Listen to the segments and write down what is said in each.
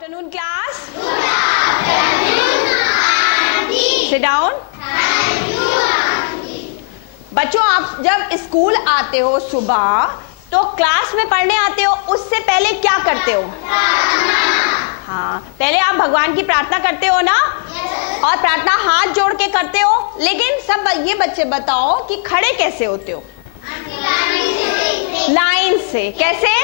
afternoon class. Good afternoon aunty. Sit down. Thank you aunty. बच्चों आप जब school आते हो सुबह तो क्लास में पढ़ने आते हो, उससे पहले क्या करते हो? हाँ, पहले आप भगवान की प्रार्थना करते हो ना? yes. और प्रार्थना हाथ जोड़ के करते हो। लेकिन सब ये बच्चे बताओ कि खड़े कैसे होते हो? लाइन से। कैसे?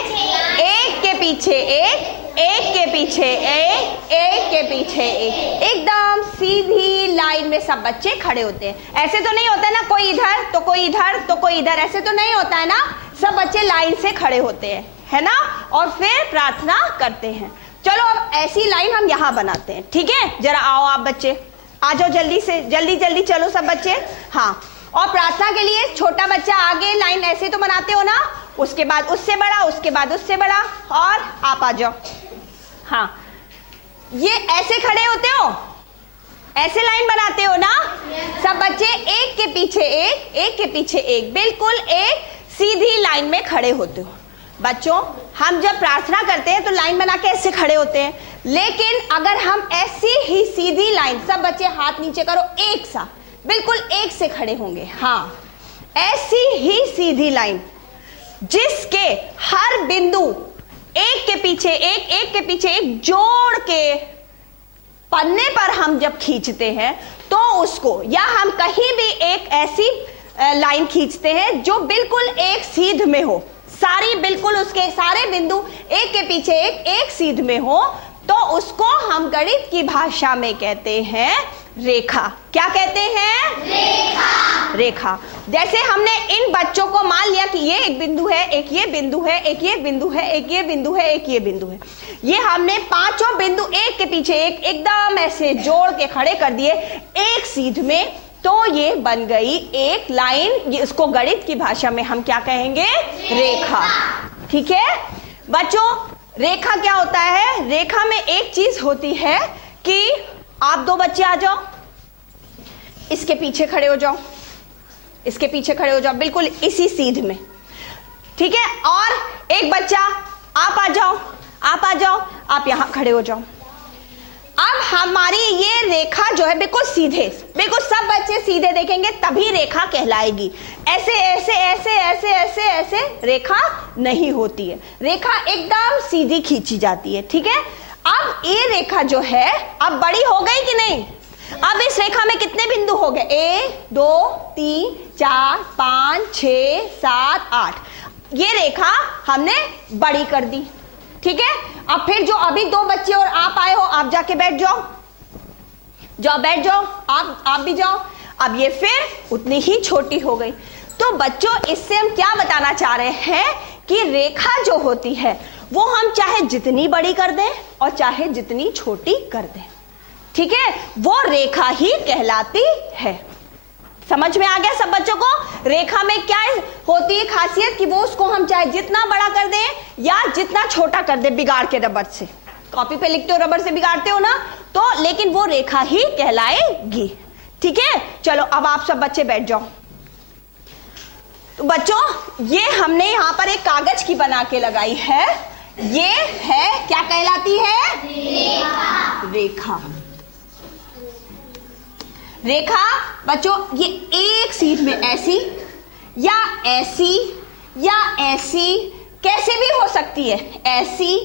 एक के पीछे एक, एक के पीछे एक, एक के पीछे एक, एकदम सीधी लाइन में सब बच्चे खड़े होते हैं। ऐसे तो नहीं होता है ना, कोई इधर तो कोई इधर तो कोई इधर, ऐसे तो नहीं होता है ना। सब बच्चे लाइन से खड़े होते हैं, है ना, और फिर प्रार्थना करते हैं। चलो अब ऐसी लाइन हम यहाँ बनाते हैं, ठीक है? जरा आओ आप बच्चे, आ जाओ जल्दी से, जल्दी जल्दी चलो सब बच्चे। हाँ, और प्रार्थना के लिए छोटा बच्चा आगे लाइन ऐसे तो बनाते हो ना, उसके बाद उससे बड़ा, उसके बाद उससे बड़ा, और आप आ जाओ। हाँ, ये ऐसे खड़े होते हो, ऐसे लाइन बनाते हो ना? सब बच्चे एक के पीछे एक, एक के पीछे एक, बिल्कुल एक सीधी लाइन में खड़े होते हो। बच्चों हम जब प्रार्थना करते हैं तो लाइन बना के ऐसे खड़े होते हैं, लेकिन अगर हम ऐसी ही सीधी लाइन, सब बच्चे हाथ नीचे करो, एक सा बिल्कुल एक से खड़े होंगे। हाँ, ऐसी ही सीधी लाइन जिसके हर बिंदु एक के पीछे एक, एक के पीछे एक जोड़ के पन्ने पर हम जब खींचते हैं तो उसको, या हम कहीं भी एक ऐसी लाइन खींचते हैं जो बिल्कुल एक सीध में हो, सारी बिल्कुल उसके सारे बिंदु एक के पीछे एक, एक सीध में हो, तो उसको हम गणित की भाषा में कहते हैं रेखा। क्या कहते हैं? रेखा। रेखा। जैसे हमने इन बच्चों को मान लिया कि ये एक बिंदु है, एक ये बिंदु है, एक ये बिंदु है, एक ये बिंदु है, एक ये बिंदु है, ये हमने पांचों बिंदु एक के पीछे एक एकदम ऐसे जोड़ के खड़े कर दिए एक सीध में, तो ये बन गई एक लाइन। इसको गणित की भाषा में हम क्या कहेंगे? रेखा। ठीक है बच्चों, रेखा क्या होता है? रेखा में एक चीज होती है कि आप दो बच्चे आ जाओ, इसके पीछे खड़े हो जाओ, इसके पीछे खड़े हो जाओ, बिल्कुल इसी सीध में, ठीक है? और एक बच्चा आप आ जाओ, आप आ जाओ, आप यहां खड़े हो जाओ। अब हमारी ये रेखा जो है बिल्कुल सीधे, बिल्कुल सब बच्चे सीधे देखेंगे तभी रेखा कहलाएगी। ऐसे ऐसे ऐसे ऐसे ऐसे ऐसे रेखा नहीं होती है, रेखा एकदम सीधी खींची जाती है, ठीक है? अब ये रेखा जो है अब बड़ी हो गई कि नहीं? अब इस रेखा में कितने बिंदु हो गए? 1 2 3 4 5 6 7 8। ये रेखा हमने बड़ी कर दी, ठीक है? अब फिर जो अभी दो बच्चे और आप आए हो, आप जाके बैठ जाओ, जाओ बैठ जाओ, आप भी जाओ। अब ये फिर उतनी ही छोटी हो गई। तो बच्चों इससे हम क्या बताना चाह रहे हैं कि रेखा जो होती है वो हम चाहे जितनी बड़ी कर दें और चाहे जितनी छोटी कर दें, ठीक है, वो रेखा ही कहलाती है। समझ में आ गया सब बच्चों को? रेखा में क्या होती है खासियत कि वो उसको हम चाहे जितना बड़ा कर दें या जितना छोटा कर दें बिगाड़ के रबर से। कॉपी पे लिखते हो रबर से बिगाड़ते हो ना, तो लेकिन वो रेखा ही कहलाएगी, ठीक है? चलो अब आप सब बच्चे बैठ जाओ। तो बच्चों ये हमने यहां पर एक कागज की बना के लगाई है, ये है क्या कहलाती है? रेखा। रेखा। रेखा बच्चों ये एक सीध में ऐसी या ऐसी या ऐसी, कैसे भी हो सकती है, ऐसी,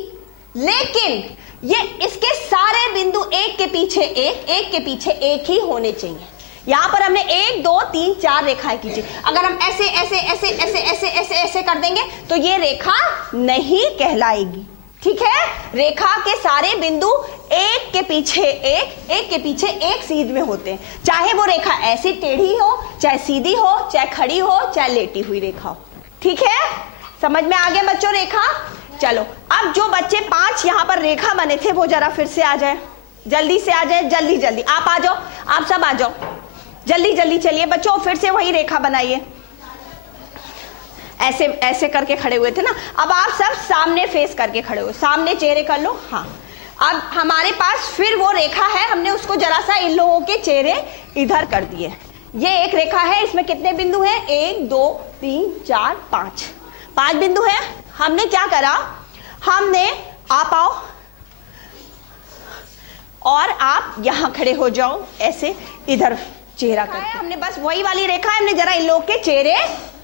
लेकिन ये इसके सारे बिंदु एक के पीछे एक, एक के पीछे एक ही होने चाहिए। यहां पर हमने 1 2 3 4 रेखाएं खींची। अगर हम ऐसे ऐसे ऐसे ऐसे ऐसे ऐसे ऐसे कर देंगे तो ये रेखा नहीं कहलाएगी, ठीक है? रेखा के सारे बिंदु एक के पीछे एक, एक के पीछे एक सीध में होते हैं, चाहे वो रेखा ऐसी टेढ़ी हो, चाहे सीधी हो, चाहे खड़ी हो, चाहे लेटी हुई रेखा हो, ठीक है? समझ में आ गया बच्चों रेखा? चलो अब जो बच्चे 5 यहां पर रेखा बने थे वो जरा फिर से आ जाए, जल्दी से आ जाए, जल्दी जल्दी आप आ जाओ, आप सब आ जाओ, जल्दी जल्दी चलिए बच्चों, फिर से वही रेखा बनाइए। ऐसे ऐसे करके खड़े हुए थे ना, अब आप सब सामने फेस करके खड़े हो, सामने चेहरे कर लो। हाँ, अब हमारे पास फिर वो रेखा है, हमने उसको जरा सा इन लोगों के चेहरे इधर कर दिए। ये एक रेखा है, इसमें कितने बिंदु हैं? 1 2 3 4 5, 5 बिंदु है। हमने क्या करा, हमने आप आओ, और आप यहाँ खड़े हो जाओ ऐसे इधर चेहरा करके। हमने बस वही वाली रेखा, हमने जरा इन लोग के चेहरे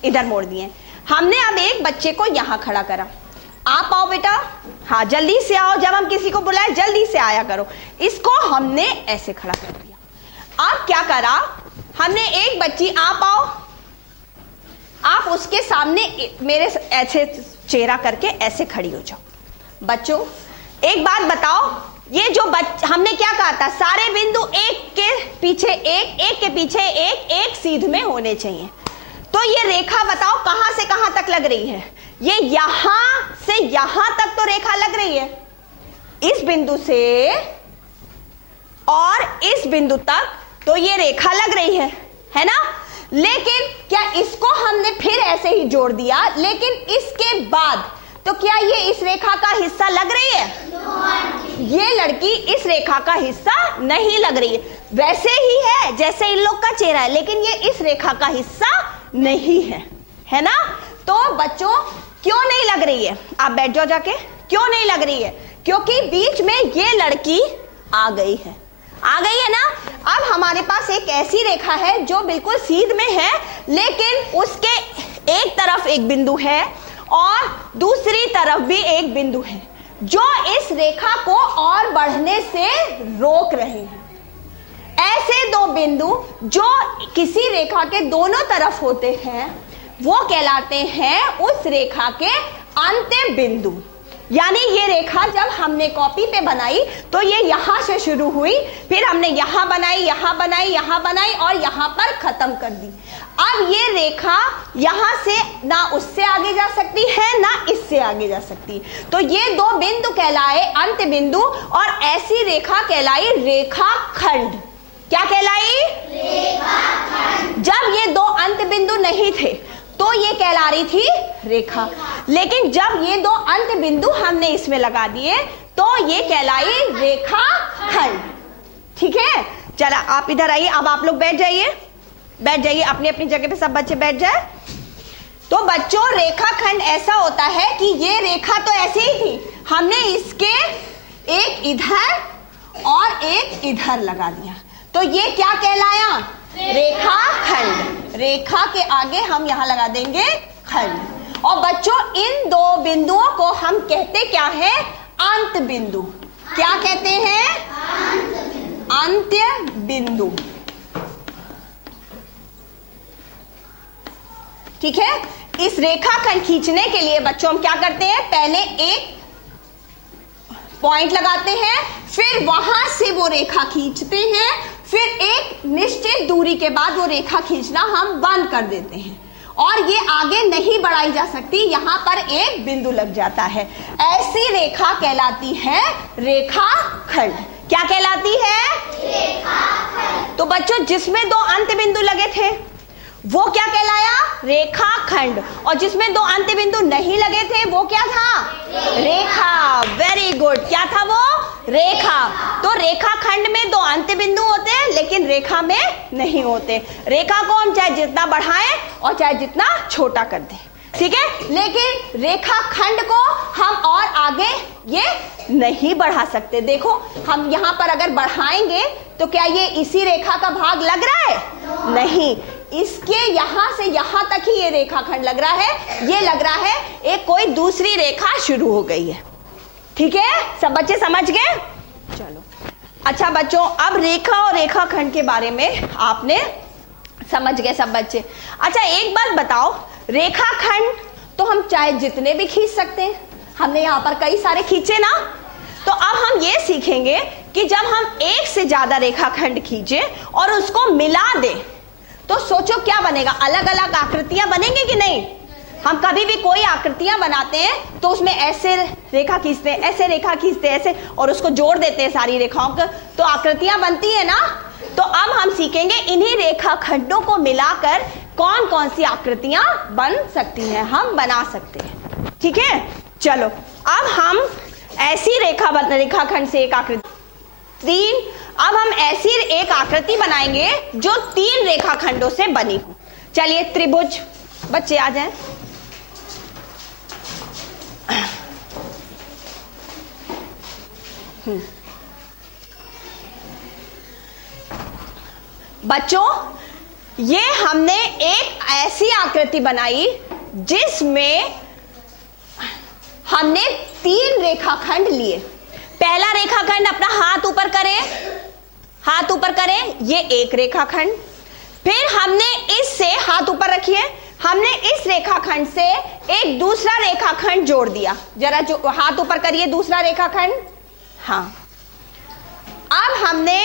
इधर मोड़ दिए। हमने अब एक बच्चे को यहाँ खड़ा करा। आप आओ बेटा, हाँ जल्दी से आओ, जब हम किसी को बुलाए जल्दी से आया करो। इसको हमने ऐसे खड़ा कर दिया। अब क्या करा हमने, एक बच्ची आप आओ, आप उसके सामने मेरे ऐसे चेहरा करके ऐसे खड़ी हो जाओ। बच्चों एक बात बताओ, ये जो हमने क्या कहा था, सारे बिंदु एक के पीछे एक, एक के पीछे एक, एक सीध में होने चाहिए। तो ये रेखा बताओ कहां से कहां तक लग रही है? ये यहां से यहां तक तो रेखा लग रही है, इस बिंदु से और इस बिंदु तक तो ये रेखा लग रही है ना? लेकिन क्या इसको हमने फिर ऐसे ही जोड़ दिया, लेकिन इसके बाद तो क्या ये इस रेखा का हिस्सा लग रही है? ये लड़की इस रेखा का हिस्सा नहीं लग रही है, वैसे ही है जैसे इन लोग का चेहरा है, लेकिन ये इस रेखा का हिस्सा नहीं है ना? तो बच्चों क्यों नहीं लग रही है? आप बैठ जाओ जाके। क्यों नहीं लग रही है? क्योंकि बीच में ये लड़की आ गई है ना? अब हमारे पास एक ऐसी रेखा है जो बिल्कुल सीध में है, लेकिन उसके एक तरफ एक बिंदु है और दूसरी तरफ भी एक बिंदु है जो इस रेखा को और बढ़ने से रोक रहे हैं। ऐसे दो बिंदु जो किसी रेखा के दोनों तरफ होते हैं वो कहलाते हैं उस रेखा के अंत्य बिंदु। यानी ये रेखा जब हमने कॉपी पे बनाई तो ये यहां से शुरू हुई, फिर हमने यहां बनाई, यहां बनाई, यहां बनाई और यहां पर खत्म कर दी। अब ये रेखा यहां से ना उससे आगे जा सकती है ना इससे आगे जा सकती, तो ये दो बिंदु कहलाए अंत्य बिंदु और ऐसी रेखा कहलाई रेखा खंड। क्या कहलाई? रेखा खंड। जब ये दो अंत्य बिंदु नहीं थे तो ये कहला रही थी रेखा, लेकिन जब ये दो अंत बिंदु हमने इसमें लगा दिए तो ये कहलाई रेखा खंड। ठीक है, चला आप इधर आइए, अब आप लोग बैठ जाइए अपनी अपनी जगह पे, सब बच्चे बैठ जाए। तो बच्चों रेखा खंड ऐसा होता है कि ये रेखा तो ऐसे ही थी, हमने इसके एक इधर और एक इधर लगा दिया, तो ये क्या कहलाया? रेखा खंड। रेखा के आगे हम यहां लगा देंगे खंड। और बच्चों इन दो बिंदुओं को हम कहते क्या है? अंत बिंदु। क्या कहते हैं? अंत्य बिंदु। ठीक है, इस रेखा खंड खींचने के लिए बच्चों हम क्या करते हैं? पहले एक पॉइंट लगाते हैं, फिर वहां से वो रेखा खींचते हैं, फिर एक निश्चित दूरी के बाद वो रेखा खींचना हम बंद कर देते हैं और ये आगे नहीं बढ़ाई जा सकती, यहां पर एक बिंदु लग जाता है। ऐसी रेखा कहलाती है रेखा खंड। क्या कहलाती है? रेखा खंड। तो बच्चों जिसमें दो अंत बिंदु लगे थे वो क्या कहलाया? रेखा खंड। और जिसमें दो अंत बिंदु नहीं लगे थे वो क्या था? रेखा। वेरी गुड, क्या था वो? रेखा। तो रेखा खंड में दो अंत बिंदु होते हैं लेकिन रेखा में नहीं होते। रेखा को हम चाहे जितना बढ़ाएं और चाहे जितना छोटा कर दें, ठीक है, लेकिन रेखा खंड को हम और आगे ये नहीं बढ़ा सकते। देखो हम यहां पर अगर बढ़ाएंगे तो क्या ये इसी रेखा का भाग लग रहा है? नहीं, इसके यहां से यहां तक ही ये रेखा खंड लग रहा है। ये लग रहा है एक कोई दूसरी रेखा शुरू हो गई है। ठीक है, सब बच्चे समझ गए? चलो अच्छा बच्चों, अब रेखा और रेखा खंड के बारे में आपने समझ गए सब बच्चे। अच्छा एक बात बताओ, रेखा खंड तो हम चाहे जितने भी खींच सकते हैं, हमने यहाँ पर कई सारे खींचे ना, तो अब हम ये सीखेंगे कि जब हम एक से ज्यादा रेखा खंड खींचे और उसको मिला दें तो सोचो क्या बनेगा? अलग अलग आकृतियां बनेंगी कि नहीं? हम कभी भी कोई आकृतियां बनाते हैं तो उसमें ऐसे रेखा खींचते हैं, ऐसे रेखा खींचते हैं, ऐसे, और उसको जोड़ देते हैं सारी रेखाओं को, तो आकृतियां बनती है ना। तो अब हम सीखेंगे इन्हीं रेखा खंडों को मिलाकर कौन कौन सी आकृतियां बन सकती हैं, हम बना सकते हैं। ठीक है, चलो अब हम ऐसी रेखा खंड से एक आकृति अब हम ऐसी एक आकृति बनाएंगे जो 3 रेखा खंडों से बनी हो। चलिए त्रिभुज, बच्चे आ जाएं। बच्चों ये हमने एक ऐसी आकृति बनाई जिसमें हमने 3 रेखाखंड लिए। पहला रेखाखंड, अपना हाथ ऊपर करें, हाथ ऊपर करें, ये एक रेखाखंड। फिर हमने इससे, हाथ ऊपर रखिए, हमने इस रेखाखंड से एक दूसरा रेखाखंड जोड़ दिया। जरा जो हाथ ऊपर करिए, दूसरा रेखाखंड। हाँ, अब हमने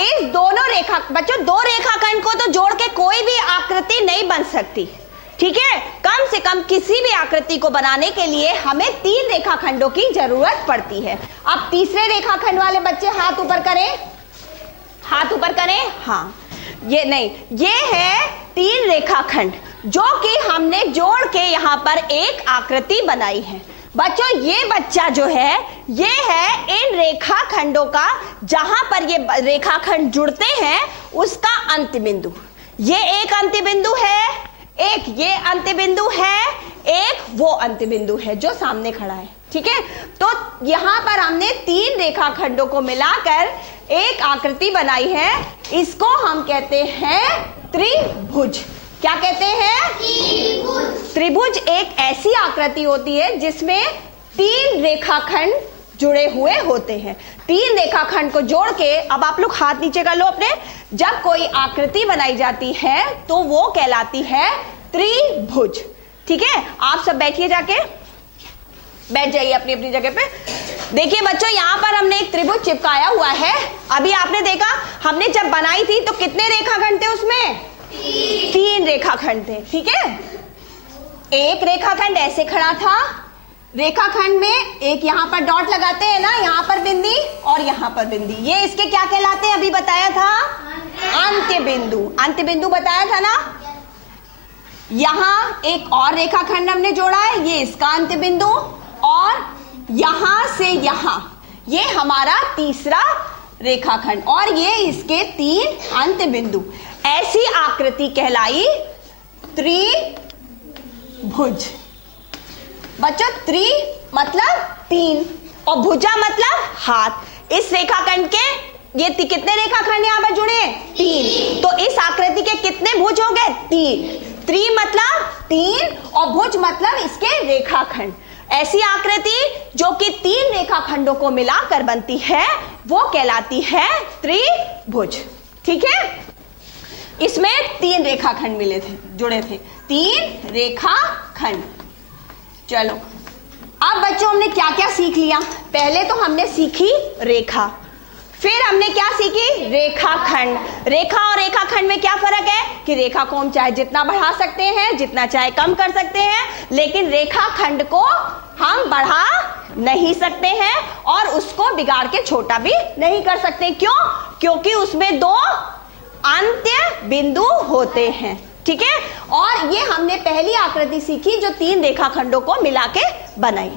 इस दोनों बच्चों 2 रेखाखंड को तो जोड़ के कोई भी आकृति नहीं बन सकती, ठीक है। कम से कम किसी भी आकृति को बनाने के लिए हमें 3 रेखाखंडों की जरूरत पड़ती है। अब तीसरे रेखाखंड वाले बच्चे हाथ ऊपर करें, हाथ ऊपर करें। हाँ, ये नहीं, ये है 3 रेखाखंड जो कि हमने जोड़ के यहां पर एक आकृति बनाई है। बच्चों ये बच्चा जो है, ये है इन रेखाखंडों का, जहां पर ये रेखाखंड जुड़ते हैं उसका अंत्य बिंदु। ये एक अंत्य बिंदु है, एक ये अंत्य बिंदु है, एक वो अंत्य बिंदु है जो सामने खड़ा है, ठीक है। तो यहां पर हमने 3 रेखाखंडों को मिलाकर एक आकृति बनाई है, इसको हम कहते हैं त्रिभुज। क्या कहते हैं? त्रिभुज। त्रिभुज एक ऐसी आकृति होती है जिसमें 3 रेखाखंड जुड़े हुए होते हैं। 3 रेखाखंड को जोड़ के, अब आप लोग हाथ नीचे कर लो अपने, जब कोई आकृति बनाई जाती है तो वो कहलाती है त्रिभुज, ठीक है। आप सब बैठिए, जाके बैठ जाइए अपनी अपनी जगह पे। देखिए बच्चों, यहाँ पर हमने एक त्रिभुज चिपकाया हुआ है। अभी आपने देखा, हमने जब बनाई थी तो कितने रेखाखंड थे उसमें? 3 रेखाखंड थे, ठीक है। एक रेखाखंड ऐसे खड़ा था, रेखाखंड में एक यहां पर डॉट लगाते हैं ना, यहां पर बिंदी और यहां पर बिंदी, ये इसके क्या कहलाते हैं? अभी बताया था, अंत्य बिंदु। अंत्य बिंदु बताया था ना। यहां एक और रेखाखंड हमने जोड़ा है, ये इसका अंत्य बिंदु, और यहां से यहां ये हमारा तीसरा रेखाखंड, और ये इसके 3 अंत्य बिंदु। ऐसी आकृति कहलाई त्रिभुज। बच्चों त्रि मतलब 3 और भुजा मतलब हाथ। इस रेखाखंड के ये कितने रेखाखंड यहां पर जुड़े? 3। तो इस आकृति के कितने भुज हो गए? 3। त्रि मतलब 3 और भुज मतलब इसके रेखाखंड। ऐसी आकृति जो कि 3 रेखाखंडों को मिलाकर बनती है वो कहलाती है त्रिभुज, ठीक है। इसमें 3 रेखाखंड मिले थे, जुड़े थे, 3 रेखाखंड। चलो अब बच्चों हमने क्या क्या सीख लिया? पहले तो हमने सीखी रेखा, फिर हमने क्या सीखी? रेखाखंड। रेखा और रेखाखंड में क्या फर्क है कि रेखा को हम चाहे जितना बढ़ा सकते हैं, जितना चाहे कम कर सकते हैं, लेकिन रेखाखंड को हम बढ़ा नहीं सकते हैं और उसको बिगाड़ के छोटा भी नहीं कर सकते। क्यों? क्योंकि उसमें 2 अंत्य बिंदु होते हैं, ठीक है। और ये हमने पहली आकृति सीखी जो 3 रेखाखंडों को मिला के बनाई।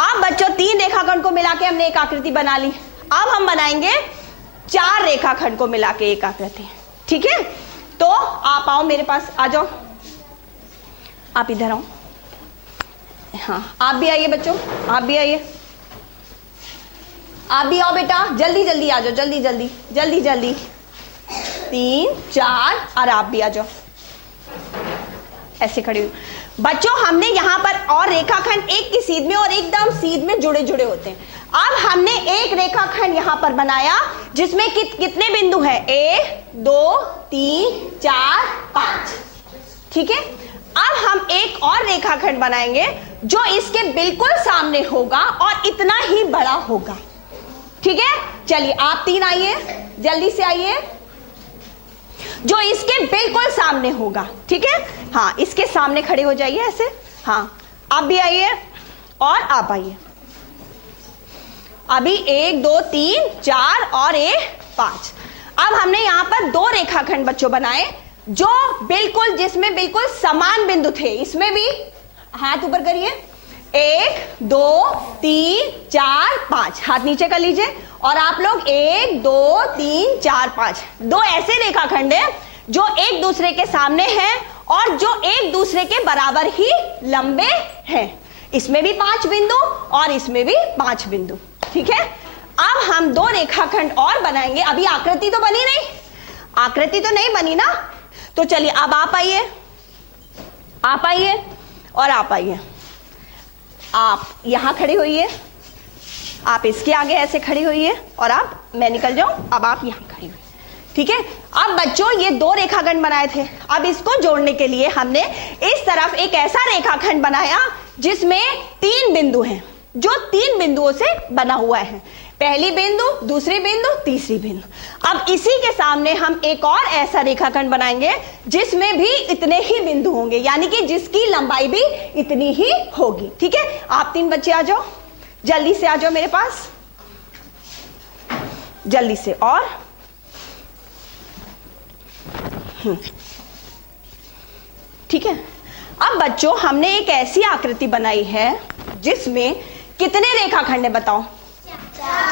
अब बच्चों 3 रेखाखंड को मिला के हमने एक आकृति बना ली। अब हम बनाएंगे 4 रेखाखंड को मिला के एक आकृति, ठीक है। तो आप आओ मेरे पास, आ जाओ, आप इधर आओ। हाँ, आप भी आइए बच्चों, आप भी आइए, आप भी आओ बेटा, जल्दी जल्दी आ जाओ, जल्दी जल्दी जल्दी जल्दी। 3 4 और आप भी आ जाओ, ऐसे खड़े हो। बच्चों हमने यहाँ पर और रेखाखंड एक की सीध में और एकदम सीध में जुड़े जुड़े होते हैं। अब हमने एक रेखाखंड यहाँ पर बनाया जिसमें कितने बिंदु है? 1 2 3 4 5, ठीक है। अब हम एक और रेखाखंड बनाएंगे जो इसके बिल्कुल सामने होगा और इतना ही बड़ा होगा, ठीक है। चलिए आप 3 आइए, जल्दी से आइए, जो इसके बिल्कुल सामने होगा, ठीक है। हाँ, इसके सामने खड़े हो जाइए ऐसे। हाँ, आप भी आइए और आप आइए। अभी 1 2 3 4 और 5। अब हमने यहां पर 2 रेखाखंड बच्चों बनाए जो बिल्कुल, जिसमें बिल्कुल समान बिंदु थे। इसमें भी हाथ ऊपर करिए, 1 2 3 4 5, हाथ नीचे कर लीजिए। और आप लोग 1 2 3 4 5, 2 ऐसे रेखाखंड हैं जो एक दूसरे के सामने हैं और जो एक दूसरे के बराबर ही लंबे हैं। इसमें भी 5 बिंदु और इसमें भी 5 बिंदु, ठीक है। अब हम 2 रेखाखंड और बनाएंगे। अभी आकृति तो बनी नहीं, आकृति तो नहीं बनी ना। तो चलिए अब आप आइए और आप आइए। आप यहां खड़ी होइए, आप इसके आगे ऐसे खड़ी होइए और आप, मैं निकल जाऊं, अब आप यहां खड़ी हुई, ठीक है। अब बच्चों ये दो रेखाखंड बनाए थे, अब इसको जोड़ने के लिए हमने इस तरफ एक ऐसा रेखाखंड बनाया जिसमें 3 बिंदु हैं, जो 3 बिंदुओं से बना हुआ है। पहली बिंदु, दूसरी बिंदु, तीसरी बिंदु। अब इसी के सामने हम एक और ऐसा रेखाखंड बनाएंगे जिसमें भी इतने ही बिंदु होंगे, यानी कि जिसकी लंबाई भी इतनी ही होगी, ठीक है। आप 3 बच्चे आ जाओ, जल्दी से आ जाओ मेरे पास, जल्दी से। और ठीक है। अब बच्चों हमने एक ऐसी आकृति बनाई है जिसमें कितने रेखाखंड है बताओ?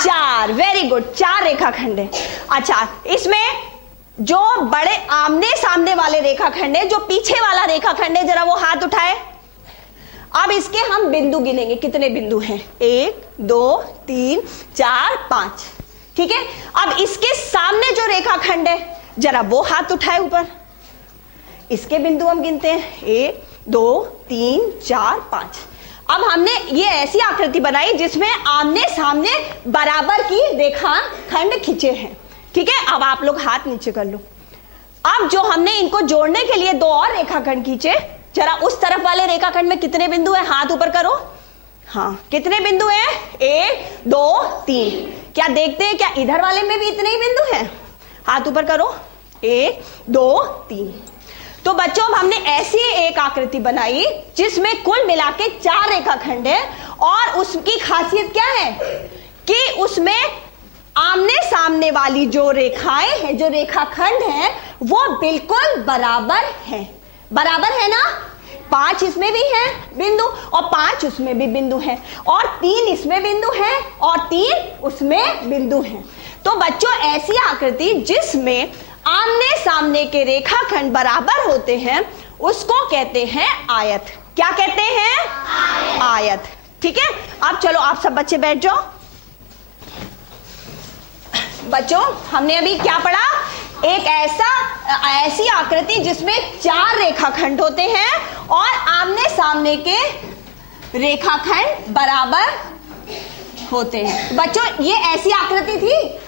4। वेरी गुड, 4 रेखाखंड है। अच्छा, इसमें जो बड़े आमने सामने वाले रेखाखंड है, जो पीछे वाला रेखाखंड है, जरा वो हाथ उठाए। अब इसके हम बिंदु गिनेंगे, कितने बिंदु हैं? 1 2 3 4 5, ठीक है। अब इसके सामने जो रेखाखंड है, जरा वो हाथ उठाए ऊपर। इसके बिंदु हम गिनते हैं, 1 2 3 4 5। अब हमने ये ऐसी आकृति बनाई जिसमें आमने सामने बराबर की रेखाखंड खींचे हैं, ठीक है। अब आप लोग हाथ नीचे कर लो। अब जो हमने इनको जोड़ने के लिए 2 और रेखाखंड खींचे, जरा उस तरफ वाले रेखाखंड में कितने बिंदु हैं? हाथ ऊपर करो। हाँ, कितने बिंदु हैं? 1 2 3। क्या देखते हैं, क्या इधर वाले में भी इतने ही बिंदु हैं? हाथ ऊपर करो। 1 2 3। तो बच्चों अब हमने ऐसी एक आकृति बनाई जिसमें कुल मिला के 4 रेखाखंड है, और उसकी खासियत क्या है कि उसमें आमने सामने वाली जो रेखाएं हैं, जो रेखाखंड हैं, वो बिल्कुल बराबर हैं। बराबर है ना? 5 इसमें भी है बिंदु और 5 उसमें भी बिंदु है, और 3 इसमें बिंदु है और 3 उसमें बिंदु है। तो बच्चों ऐसी आकृति जिसमें आमने सामने के रेखाखंड बराबर होते हैं उसको कहते हैं आयत। क्या कहते हैं? आयत, ठीक है। अब चलो आप सब बच्चे बैठ जाओ। बच्चों हमने अभी क्या पढ़ा? एक ऐसी आकृति जिसमें 4 रेखाखंड होते हैं और आमने सामने के रेखाखंड बराबर होते हैं। बच्चों ये ऐसी आकृति थी,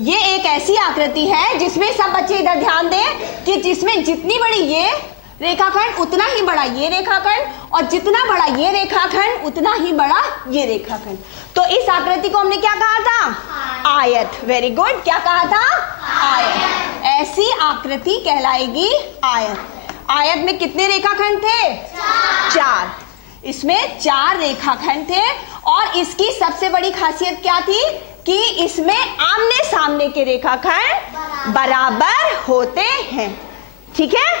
ये एक ऐसी आकृति है जिसमें, सब बच्चे इधर ध्यान दें, कि जिसमें जितनी बड़ी ये रेखाखंड उतना ही बड़ा ये रेखाखंड, और जितना बड़ा ये रेखाखंड उतना ही बड़ा ये रेखाखंड। तो इस आकृति को हमने क्या कहा था? आयत। वेरी गुड, क्या कहा था? आयत। ऐसी आकृति कहलाएगी आयत। आयत में कितने रेखाखंड थे? 4। इसमें 4 रेखाखंड थे, और इसकी सबसे बड़ी खासियत क्या थी कि इसमें आमने सामने के रेखाखंड बराबर होते हैं, ठीक है।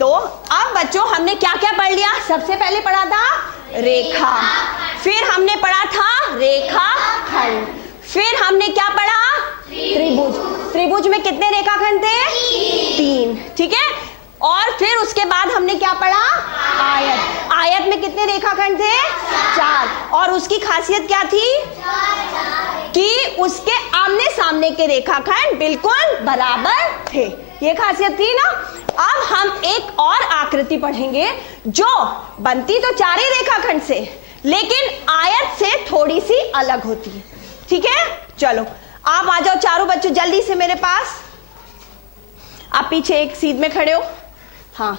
तो अब बच्चों हमने क्या क्या पढ़ लिया? सबसे पहले पढ़ा था रेखा, फिर हमने पढ़ा था रेखाखंड, फिर हमने क्या पढ़ा? त्रिभुज। त्रिभुज में कितने रेखाखंड थे? 3, ठीक है। और फिर उसके बाद हमने क्या पढ़ा? आयत। आयत में कितने रेखाखंड थे? 4। और उसकी खासियत क्या थी कि उसके आमने सामने के रेखाखंड बिल्कुल बराबर थे। ये खासियत थी ना। अब हम एक और आकृति पढ़ेंगे जो बनती तो 4 ही रेखाखंड से, लेकिन आयत से थोड़ी सी अलग होती है, ठीक है। चलो आप आ जाओ चारों बच्चों जल्दी से मेरे पास। आप पीछे एक सीध में खड़े हो। हाँ,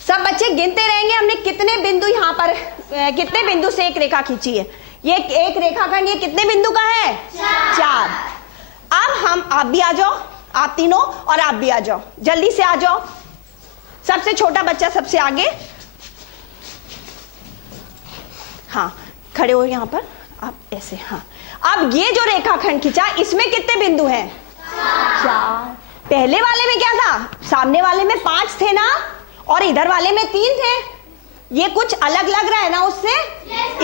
सब बच्चे गिनते रहेंगे हमने कितने बिंदु यहाँ पर, कितने बिंदु से एक रेखा खींची है। ये एक रेखाखंड ये कितने बिंदु का है? 4। अब हम, आप भी आ जाओ, आप तीनों, और आप भी आ जाओ, जल्दी से आ जाओ। सबसे छोटा बच्चा सबसे आगे। हाँ, खड़े हो यहाँ पर आप ऐसे। हाँ, अब ये जो रेखाखंड खींचा इसमें कितने बिंदु हैं? 4। पहले वाले में क्या था? सामने वाले में 5 थे ना, और इधर वाले में 3 थे। ये कुछ अलग लग रहा है ना उससे?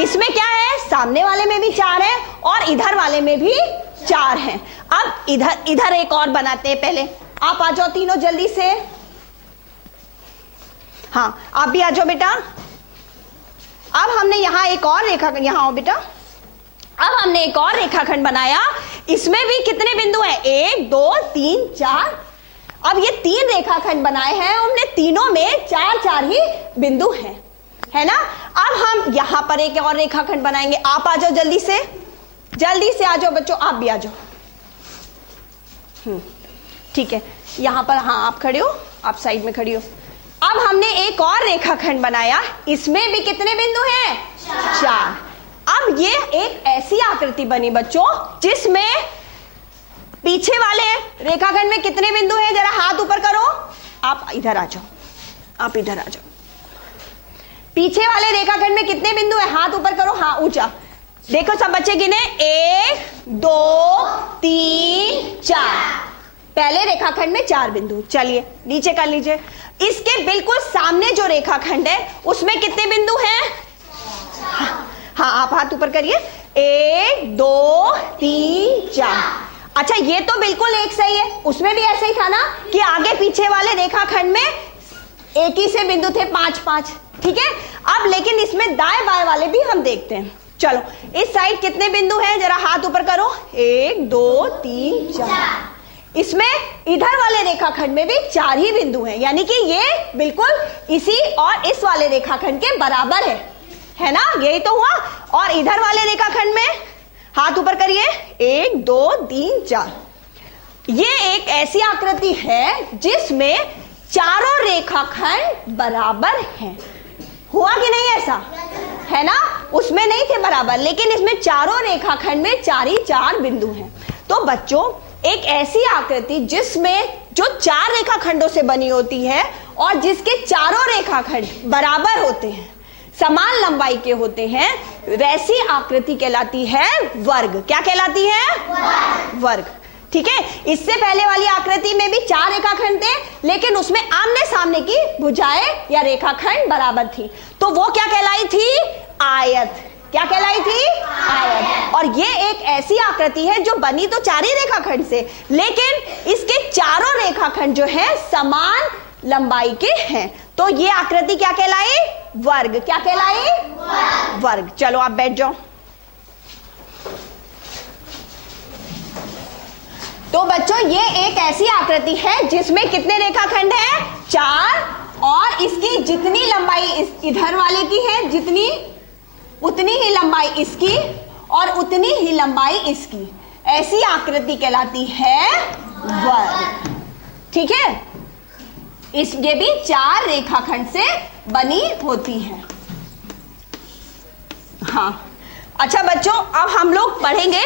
इसमें क्या है? सामने वाले में भी 4 है और इधर वाले में भी 4 है। अब इधर एक और बनाते हैं। पहले आप आ जाओ तीनों जल्दी से। हाँ, आप भी आ जाओ बेटा। अब हमने यहाँ एक और रेखाखंड, यहाँ आओ बेटा। अब हमने एक और रेखाखंड बनाया इसमें भी कितने बिंदु हैं? 1 2 3 4। अब ये 3 रेखाखंड बनाए हैं, हमने तीनों में 4 4 ही बिंदु हैं, है ना। अब हम यहां पर एक और रेखाखंड बनाएंगे। आप आ जाओ जल्दी से आ जाओ बच्चों, आप भी आ जाओ। ठीक है, यहां पर, हाँ आप खड़े हो, आप साइड में खड़ी हो। अब हमने एक और रेखाखंड बनाया, इसमें भी कितने बिंदु हैं? 4। अब ये एक ऐसी आकृति बनी बच्चों जिसमें पीछे वाले रेखाखंड में कितने बिंदु हैं? जरा हाथ ऊपर करो। आप इधर आ जाओ, आप इधर आ जाओ। पीछे वाले रेखाखंड में कितने बिंदु हैं? हाथ ऊपर करो, हाँ ऊंचा। देखो सब बच्चे गिने, 1 2 3 4। पहले रेखाखंड में 4 बिंदु। चलिए नीचे कर लीजिए। इसके बिल्कुल सामने जो रेखाखंड है उसमें कितने बिंदु हैं? हाँ आप हाथ ऊपर करिए। 1 2 3 4। अच्छा ये तो बिल्कुल एक सही है, उसमें भी ऐसे ही था ना कि आगे पीछे वाले रेखाखंड में एक ही से बिंदु थे, 5 5। ठीक है, अब लेकिन इसमें दाएं बाएं वाले भी हम देखते हैं। चलो इस साइड कितने बिंदु हैं? जरा हाथ ऊपर करो। 1 2 3 4। इसमें इधर वाले रेखाखंड में भी 4 ही बिंदु हैं, यानी कि ये बिल्कुल इसी और इस वाले रेखाखंड के बराबर है ना, यही तो हुआ। और इधर वाले रेखाखंड में हाथ ऊपर करिए, 1 2 3 4। ये एक ऐसी आकृति है जिसमें चारों रेखाखंड बराबर हैं। हुआ कि नहीं ऐसा? है ना, उसमें नहीं थे बराबर, लेकिन इसमें चारों रेखाखंड में 4 ही 4 बिंदु हैं। तो बच्चों एक ऐसी आकृति जिसमें जो 4 रेखाखंडों से बनी होती है और जिसके चारों रेखाखंड बराबर होते हैं, समान लंबाई के होते हैं, वैसी आकृति कहलाती है वर्ग। क्या कहलाती है? वर्ग। ठीक है, इससे पहले वाली आकृति में भी 4 रेखाखंड थे, लेकिन उसमें आमने सामने की भुजाएं या रेखाखंड बराबर थी, तो वो क्या कहलाई थी? आयत। क्या कहलाई थी? आयत। और ये एक ऐसी आकृति है जो बनी तो 4 ही रेखाखंड से, लेकिन इसके चारों रेखाखंड जो है समान लंबाई के हैं, तो ये आकृति क्या कहलाई? वर्ग। क्या कहलाई? वर्ग। चलो आप बैठ जाओ। तो बच्चों ये एक ऐसी आकृति है जिसमें कितने रेखाखंड हैं? 4। और इसकी जितनी लंबाई इधर वाले की है, जितनी उतनी ही लंबाई इसकी और उतनी ही लंबाई इसकी, ऐसी आकृति कहलाती है वर्ग। ठीक है, ये भी 4 रेखाखंड से बनी होती है। हाँ अच्छा बच्चों, अब हम लोग पढ़ेंगे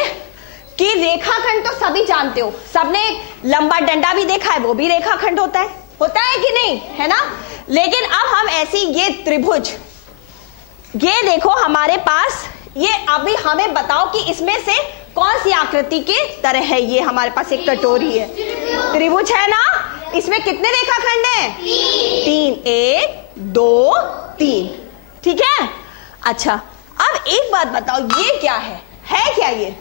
कि रेखाखंड तो सभी जानते हो, सबने लंबा डंडा भी देखा है, वो भी रेखाखंड होता है कि नहीं, है ना। लेकिन अब हम ऐसी ये त्रिभुज, ये देखो हमारे पास, ये अभी हमें बताओ कि इसमें से कौन सी आकृति के तरह है। ये हमारे पास एक कटोरी है, त्रिभुज है ना, इसमें कितने रेखाखंड हैं? 3। 1 2 3। ठीक है। अच्छा अब एक बात बताओ, ये क्या है क्या ये?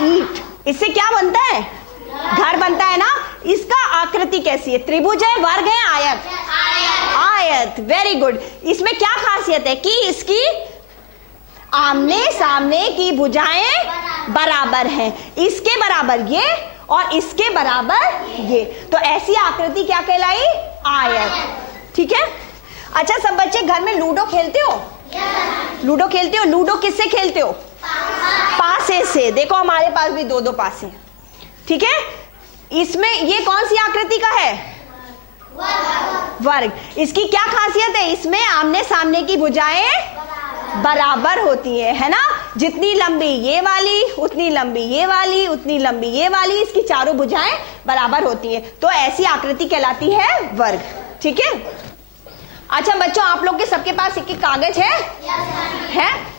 ईंट। इससे क्या बनता है? घर बनता है ना। इसका आकृति कैसी है? त्रिभुज है, वर्ग है, आयत? आयत। Very good. इसमें क्या खासियत है कि इसकी आमने सामने की भुजाएं बराबर हैं, इसके बराबर ये और इसके बराबर ये, तो ऐसी आकृति क्या कहलाई? आयत। ठीक है। अच्छा सब बच्चे घर में लूडो खेलते हो? लूडो खेलते हो? लूडो किससे खेलते हो? पासे से। देखो हमारे पास भी 2 पासे। ठीक है, इसमें ये कौन सी आकृति का है? वर्ग। इसकी क्या खासियत है? इसमें आमने सामने की भुजाएं बराबर होती है ना। जितनी लंबी ये वाली, उतनी लंबी ये वाली, उतनी लंबी ये वाली, इसकी चारों भुजाएं बराबर होती है, तो ऐसी आकृति कहलाती है वर्ग। ठीक है। अच्छा बच्चों, आप लोग के सबके पास एक कागज है?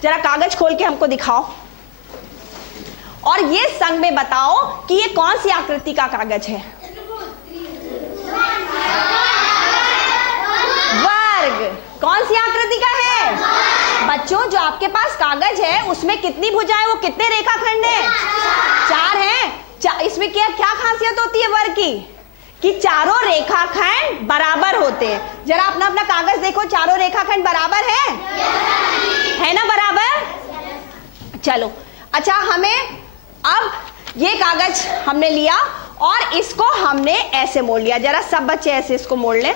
जरा कागज खोल के हमको दिखाओ और ये संग में बताओ कि ये कौन सी आकृति का कागज है? वर्ग। कौन सी आकृति का है? बच्चों जो आपके पास कागज है उसमें कितनी भुजाएं, वो कितने रेखाखंड हैं? 4 हैं। इसमें क्या खासियत होती है वर्ग की? कि चारों रेखाखंड बराबर होते हैं। जरा अपना अपना कागज देखो, चारों रेखाखंड बराबर है ना? बराबर। चलो अच्छा, हमें अब ये कागज हमने लिया और इसको हमने ऐसे मोड़ लिया। जरा सब बच्चे ऐसे इसको मोड़ लें,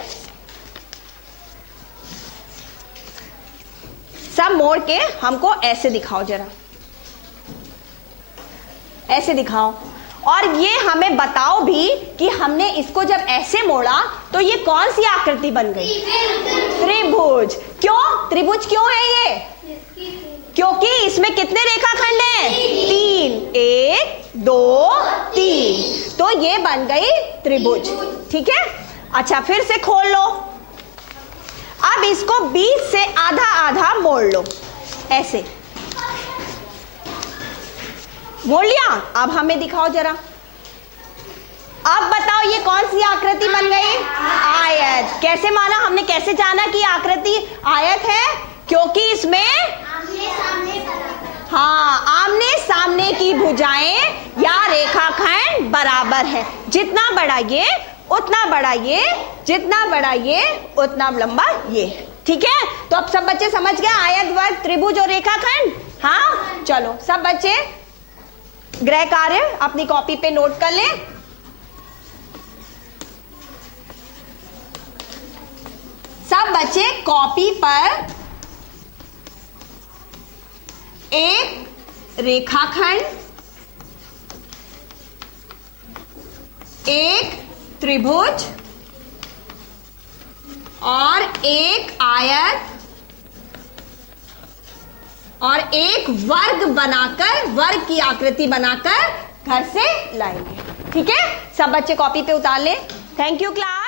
सब मोड़ के हमको ऐसे दिखाओ, जरा ऐसे दिखाओ। और ये हमें बताओ भी कि हमने इसको जब ऐसे मोड़ा तो ये कौन सी आकृति बन गई? त्रिभुज। क्यों त्रिभुज क्यों है ये? क्योंकि इसमें कितने रेखाखंड हैं? 3, 1 2 3, तो ये बन गई त्रिभुज। ठीक है, अच्छा फिर से खोल लो। अब इसको बीच से आधा आधा मोड़ लो, ऐसे मोड़ लिया। अब हमें दिखाओ जरा, अब बताओ ये कौन सी आकृति बन गई? आयत। कैसे माना हमने, कैसे जाना कि आकृति आयत है? क्योंकि इसमें हाँ, आमने सामने की भुजाएं या रेखाखंड बराबर है। जितना बड़ा ये उतना बड़ा ये, जितना बड़ा ये उतना लंबा ये। ठीक है, तो अब सब बच्चे समझ गए आयत, वर्ग, त्रिभुज और रेखाखंड। हाँ चलो सब बच्चे गृह कार्य अपनी कॉपी पे नोट कर लें। सब बच्चे कॉपी पर एक रेखाखंड, एक त्रिभुज और एक आयत और एक वर्ग बनाकर, वर्ग की आकृति बनाकर घर से लाएंगे। ठीक है, सब बच्चे कॉपी पे उतार लें। Thank you class.